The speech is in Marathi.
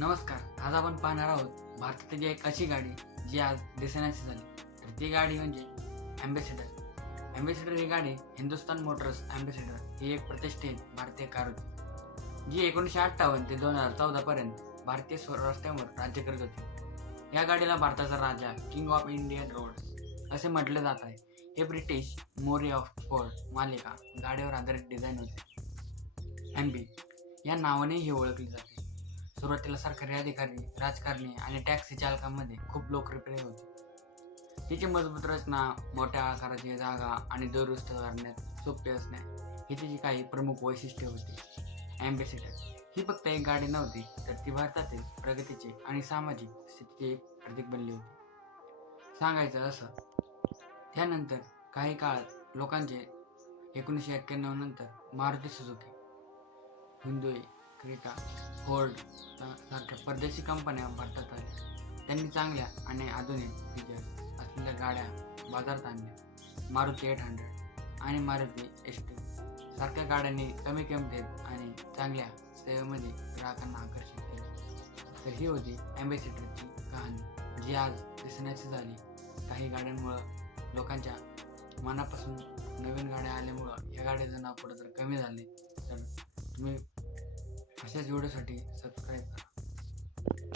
नमस्कार. आज आपण पाहणार आहोत भारतातील एक अशी गाडी जी आज दिसेनाशी झाली. तर ती गाडी म्हणजे ॲम्बेसेडर ही गाडी हिंदुस्तान मोटर्स ॲम्बेसेडर ही एक प्रतिष्ठित भारतीय कार होती, जी 1958 ते 2014 पर्यंत भारतीय रस्त्यांवर राज्य करत होती. या गाडीला भारताचा राजा, किंग ऑफ इंडियन रोड्स असे म्हटले जात आहे. हे ब्रिटिश मोरी ऑफ फोर्ड मालिका गाडीवर आधारित डिझाईन होते. MB या नावाने ही ओळखली जाते. सुरुवातीला सरकारी अधिकारी, राजकारणी आणि टॅक्सी चालकांमध्ये खूप लोकप्रिय होती. तिची मजबूत रचना, मोठ्या आकाराची जागा आणि दुरुस्त करण्यात सोपे असणे ही तिची काही प्रमुख वैशिष्ट्ये होती. ॲम्बेसेडर ही फक्त एक गाडी नव्हती, तर ती भारतातील प्रगतीची आणि सामाजिक स्थितीची एक प्रतीक बनली होती. सांगायचं असं, त्यानंतर काही काळात लोकांचे 1991 नंतर Maruti Suzuki, Hyundai, Creta, Ford सारख्या परदेशी कंपन्या भारतात आल्या. त्यांनी चांगल्या आणि आधुनिक फीचर्स असलेल्या गाड्या बाजारात आणल्या. मारुती 800 आणि मारुती ST सारख्या गाड्यांनी कमी किमतीत आणि चांगल्या सेवेमध्ये ग्राहकांना आकर्षित केले. तर ही होती ॲम्बेसेडरची कहाणी, जी आज दिसण्याची झाली. काही गाड्यांमुळं लोकांच्या मनापासून नवीन गाड्या आल्यामुळं या गाड्याचं नाव कुठं तर कमी झाले. तर तुम्ही अशाच व्हिडिओसाठी सबस्क्राईब करा.